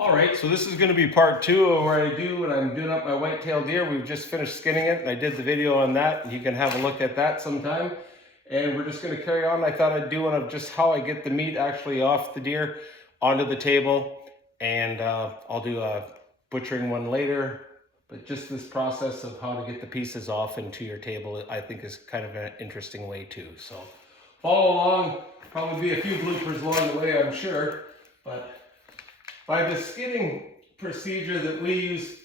All right, so this is going to be part two of what I do when I'm doing up my whitetail deer. We've just finished skinning it, and I did the video on that, and you can have a look at that sometime. And we're just going to carry on. I thought I'd do one of just how I get the meat actually off the deer onto the table, and I'll do a butchering one later. But just this process of how to get the pieces off into your table, I think is kind of an interesting way too. So follow along. Probably be a few bloopers along the way, I'm sure, but by the skinning procedure that we use,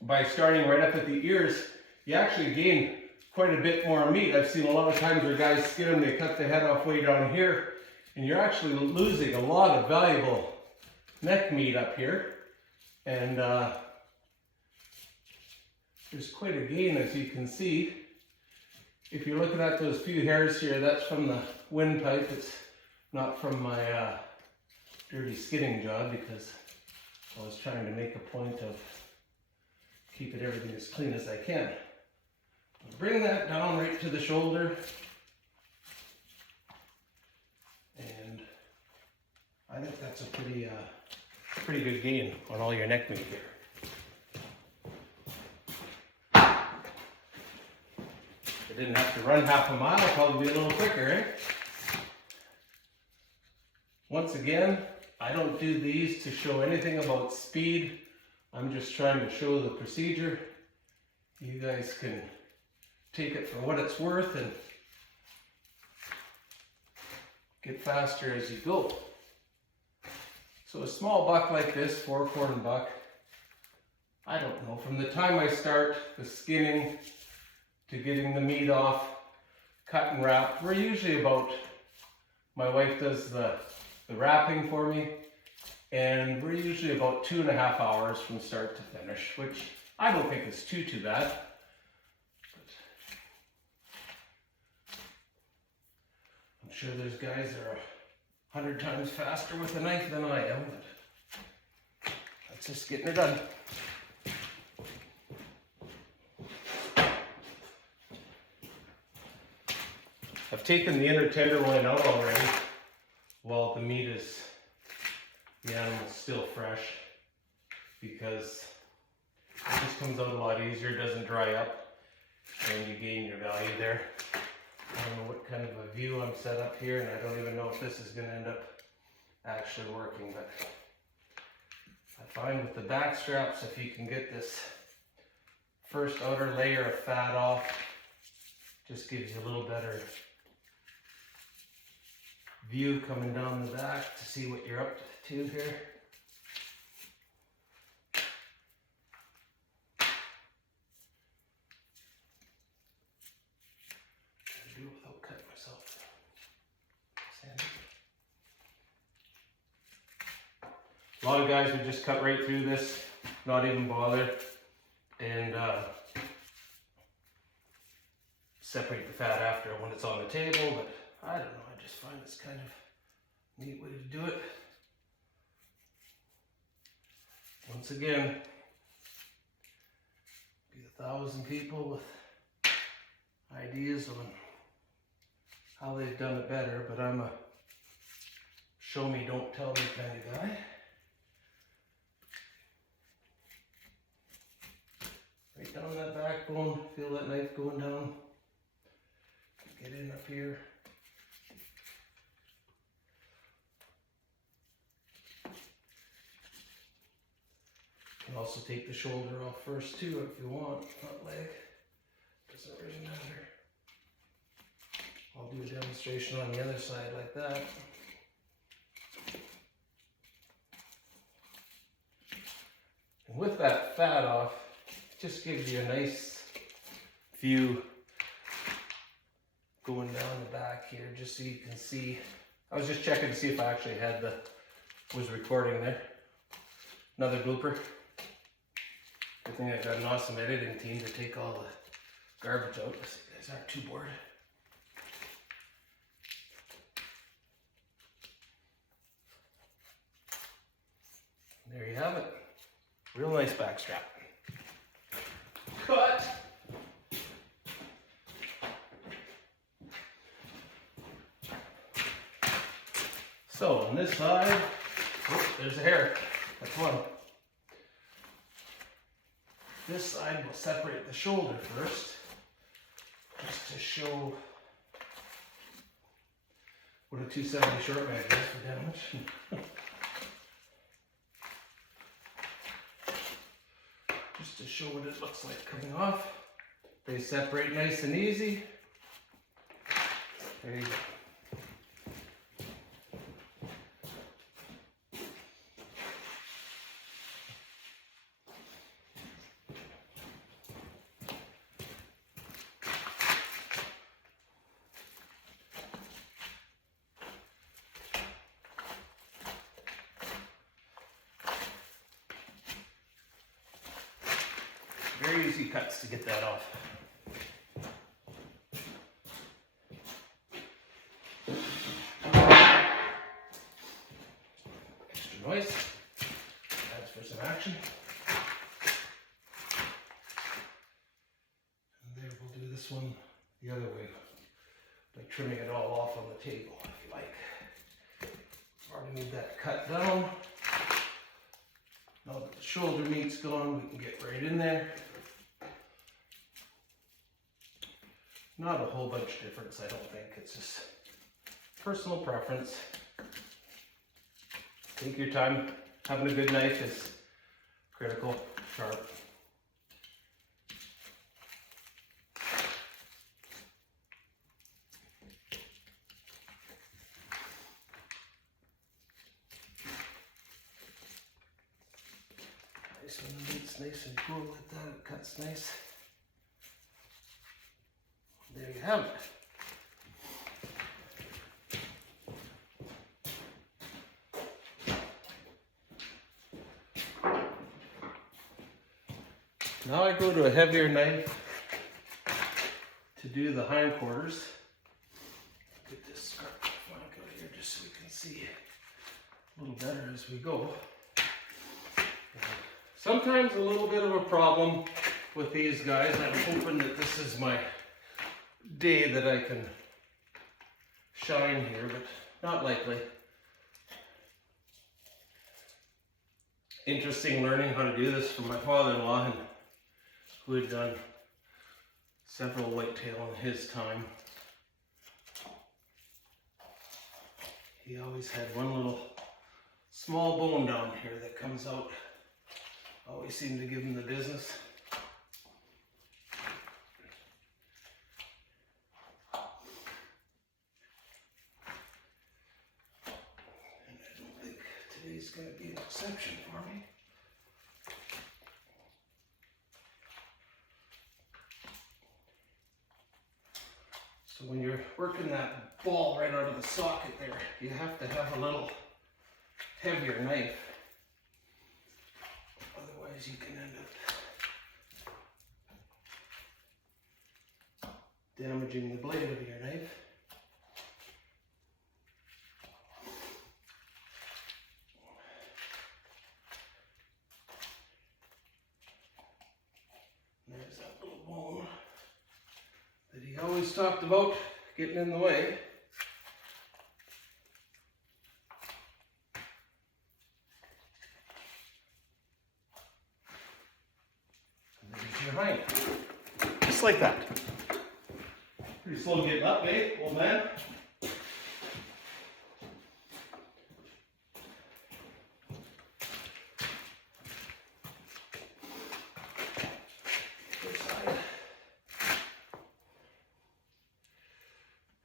by starting right up at the ears, you actually gain quite a bit more meat. I've seen a lot of times where guys skin them, they cut the head off way down here, and you're actually losing a lot of valuable neck meat up here. And there's quite a gain, as you can see. If you're looking at those few hairs here, that's from the windpipe. It's not from my dirty skinning job, because I was trying to make a point of keeping everything as clean as I can. Bring that down right to the shoulder, and I think that's a pretty good gain on all your neck meat here. If I didn't have to run half a mile, it'd probably be a little quicker, eh? Once again, I don't do these to show anything about speed. I'm just trying to show the procedure. You guys can take it for what it's worth and get faster as you go. So a small buck like this, 4-corn buck, I don't know, from the time I start the skinning to getting the meat off, cut and wrap, we're usually about, my wife does the wrapping for me, and we're usually about 2.5 hours from start to finish, which I don't think is too bad. But I'm sure there's guys that are 100 times faster with a knife than I am, but that's just getting it done. I've taken the inner tenderloin out already while the meat is, the animal's still fresh, because it just comes out a lot easier, it doesn't dry up, and you gain your value there. I don't know what kind of a view I'm set up here, and I don't even know if this is going to end up actually working, but I find with the back straps, if you can get this first outer layer of fat off, just gives you a little better view coming down the back to see what you're up to here. Do it without cutting myself. A lot of guys would just cut right through this, not even bother, and separate the fat after when it's on the table, but I don't know, I just find this kind of a neat way to do it. Once again, be 1,000 people with ideas on how they've done it better, but I'm a show me, don't tell me kind of guy. Right down that backbone, feel that knife going down. Get in up here. You can also take the shoulder off first too if you want, not leg. Doesn't really matter. I'll do a demonstration on the other side like that. And with that fat off, it just gives you a nice view going down the back here, just so you can see. I was just checking to see if I actually had was recording there. Another blooper. Good thing I've got an awesome editing team to take all the garbage out. These guys aren't too bored. There you have it. Real nice backstrap. Cut! So on this side, oh, there's a hair. That's one. This side will separate the shoulder first, just to show what a 270 short mag does for damage. Just to show what it looks like coming off. They separate nice and easy. There you go. Very easy cuts to get that off. Extra noise, adds for some action. And there, we'll do this one the other way, by trimming it all off on the table, if you like. Already need that cut down. Now that the shoulder meat's gone, we can get right in there. Not a whole bunch of difference, I don't think. It's just personal preference. Take your time. Having a good knife is critical, sharp. Nice when the meat's nice and cool like that, it cuts nice. There you have it. Now I go to a heavier knife to do the hindquarters. Get this scarf flank out here just so we can see a little better as we go. Sometimes a little bit of a problem with these guys. I'm hoping that this is my day that I can shine here, but not likely. Interesting learning how to do this from my father-in-law, who had done several whitetail in his time. He always had one little small bone down here that comes out. Always seemed to give him the business. And I don't think today's going to be an exception for me. So when you're working that ball right out of the socket there, you have to have a little heavier knife. Otherwise you can end up damaging the blade of your knife. There's that little bone that he always talked about getting in the way. And there's your hind. Just like that. Pretty slow getting up, eh, old man?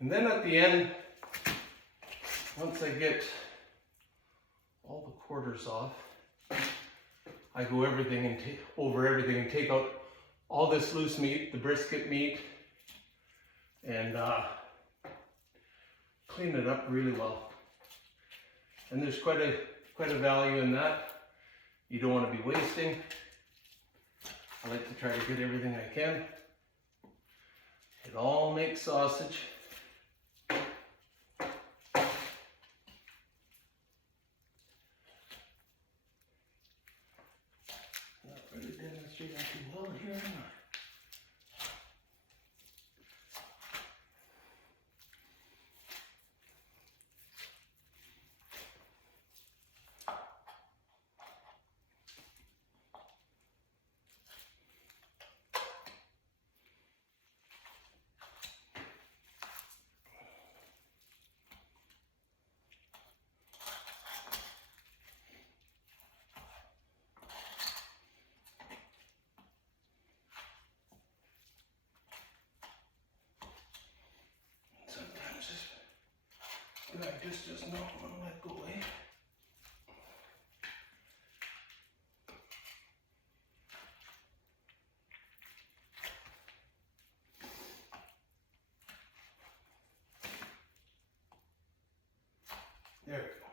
And then at the end, once I get all the quarters off, I go over everything and take out all this loose meat, the brisket meat, and clean it up really well. And there's quite a value in that. You don't want to be wasting. I like to try to get everything I can. It all makes sausage. want to let go away. There we go.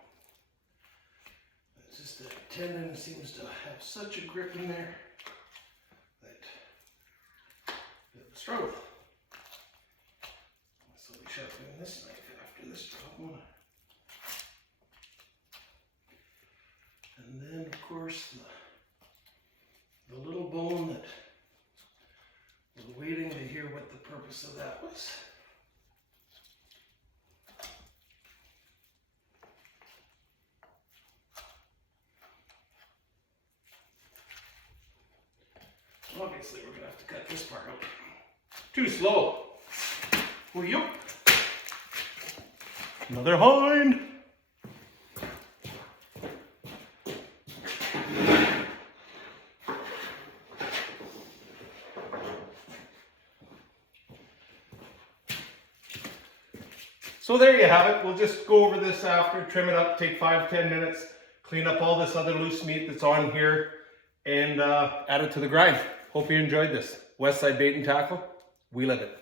It's just that tendon seems to have such a grip in there that it's a struggle. So we sharpen this knife after this job one. And then of course the little bone that was waiting to hear what the purpose of that was. Obviously, we're gonna have to cut this part out. Too slow. Well, yep. Another hind. So there you have it. We'll just go over this after, trim it up, take 5-10 minutes, clean up all this other loose meat that's on here, and add it to the grind. Hope you enjoyed this. Westside Bait and Tackle, we live it.